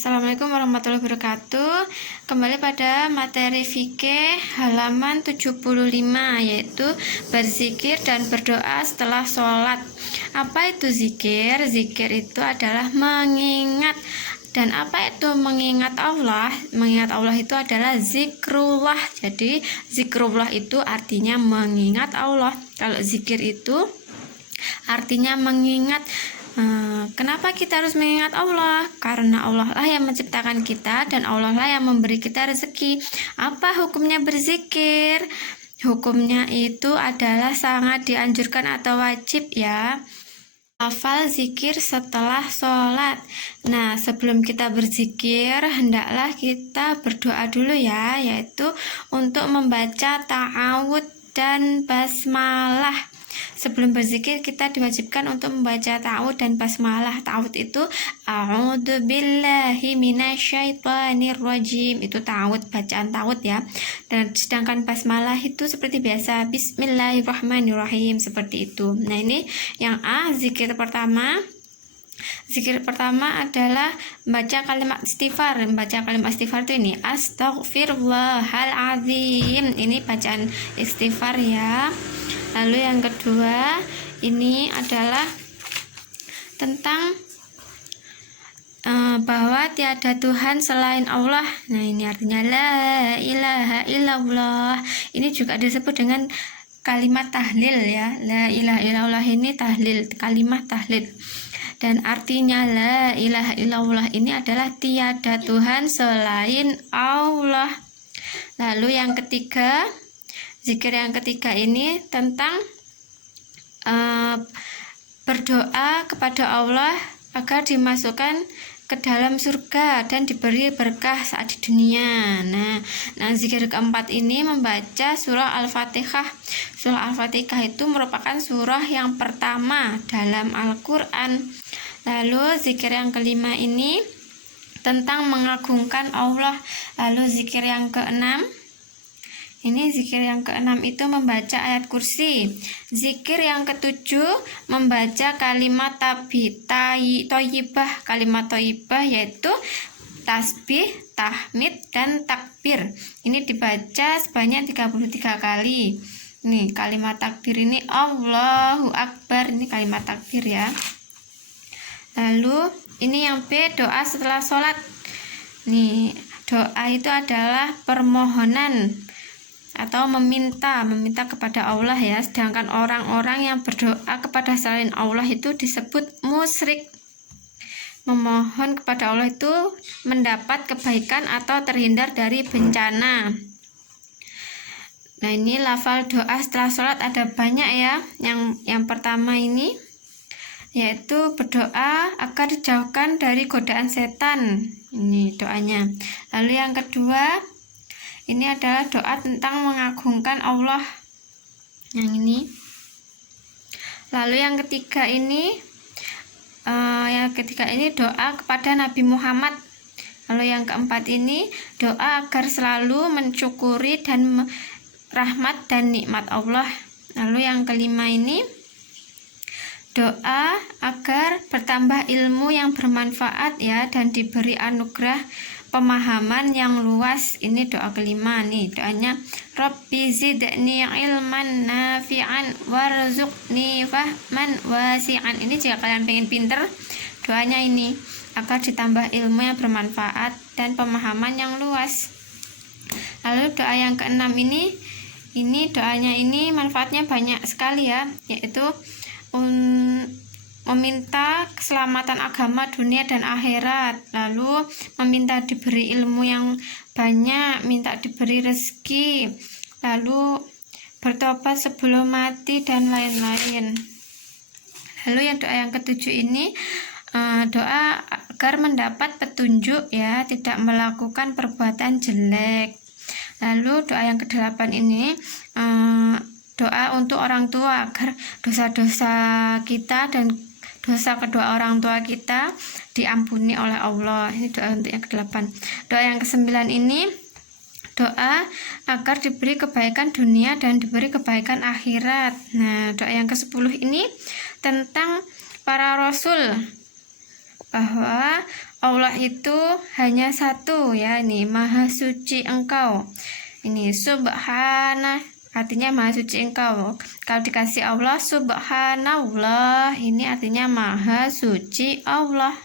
Assalamualaikum warahmatullahi wabarakatuh. Kembali pada materi fikih halaman 75, yaitu berzikir dan berdoa setelah sholat. Apa itu zikir? Zikir itu adalah mengingat. Dan apa itu mengingat Allah? Mengingat Allah itu adalah zikrullah. Jadi zikrullah itu artinya mengingat Allah. Kalau zikir itu artinya mengingat. Kenapa kita harus mengingat Allah? Karena Allah lah yang menciptakan kita dan Allah lah yang memberi kita rezeki. Apa hukumnya berzikir? Hukumnya itu adalah sangat dianjurkan atau wajib ya. Hafal zikir setelah sholat. Nah, sebelum kita berzikir, hendaklah kita berdoa dulu ya, yaitu untuk membaca ta'awud dan basmalah. Sebelum berzikir kita diwajibkan untuk membaca ta'awud dan basmalah. Ta'awud itu a'udzu billahi minasyaitonir rajim. Itu ta'awud, bacaan ta'awud ya. Dan sedangkan basmalah itu seperti biasa, bismillahirrahmanirrahim, seperti itu. Nah, ini yang A, zikir pertama. Zikir pertama adalah membaca kalimat istighfar. Membaca kalimat istighfar itu ini astaghfirullahaladzim. Ini bacaan istighfar ya. Lalu yang kedua ini adalah tentang bahwa tiada Tuhan selain Allah. Nah, ini artinya la ilaha illallah. Ini juga disebut dengan kalimat tahlil ya. La ilaha illallah ini tahlil, kalimat tahlil. Dan artinya la ilaha illallah ini adalah tiada Tuhan selain Allah. Lalu yang ketiga, zikir yang ketiga ini tentang berdoa kepada Allah agar dimasukkan ke dalam surga dan diberi berkah saat di dunia. Nah, zikir keempat ini membaca surah Al-Fatihah. Surah Al-Fatihah itu merupakan surah yang pertama dalam Al-Quran. Lalu zikir yang kelima ini tentang mengagungkan Allah. Lalu zikir yang keenam, ini zikir yang keenam itu membaca ayat kursi. Zikir yang ketujuh membaca kalimat thayyibah. Kalimat thayyibah yaitu tasbih, tahmid, dan takbir. Ini dibaca sebanyak 33 kali. Ini kalimat takbir ini Allahu Akbar. Ini kalimat takbir ya. Lalu ini yang B, doa setelah sholat. Nih, doa itu adalah permohonan atau meminta kepada Allah ya. Sedangkan orang-orang yang berdoa kepada selain Allah itu disebut musyrik. Memohon kepada Allah itu mendapat kebaikan atau terhindar dari bencana. Nah, ini lafal doa setelah sholat ada banyak ya. Yang pertama ini yaitu berdoa agar dijauhkan dari godaan setan. Ini doanya. Lalu yang kedua ini adalah doa tentang mengagungkan Allah. Yang ini. Lalu yang ketiga ini doa kepada Nabi Muhammad. Lalu yang keempat ini doa agar selalu mensyukuri dan rahmat dan nikmat Allah. Lalu yang kelima ini doa agar bertambah ilmu yang bermanfaat ya, dan diberi anugerah pemahaman yang luas. Ini doa kelima nih, doanya Rabbi zidni ilman nafi'an warzuqni fahman wasi'an. Ini jika kalian pengen pinter, doanya ini agar ditambah ilmu yang bermanfaat dan pemahaman yang luas. Lalu doa yang keenam ini doanya ini manfaatnya banyak sekali ya, yaitu meminta keselamatan agama dunia dan akhirat, lalu meminta diberi ilmu yang banyak, minta diberi rezeki, lalu bertobat sebelum mati dan lain-lain. Lalu yang doa yang ketujuh ini doa agar mendapat petunjuk ya, tidak melakukan perbuatan jelek. Lalu doa yang kedelapan ini doa untuk orang tua agar dosa-dosa kita dan dosa kedua orang tua kita diampuni oleh Allah. Ini doa untuk yang ke-8. Doa yang ke-9 ini doa agar diberi kebaikan dunia dan diberi kebaikan akhirat. Nah, doa yang ke-10 ini tentang para rasul, bahwa Allah itu hanya satu ya, ini maha suci engkau. Ini subhana artinya maha suci engkau. Kalau dikasih Allah subhanallah, ini artinya maha suci Allah.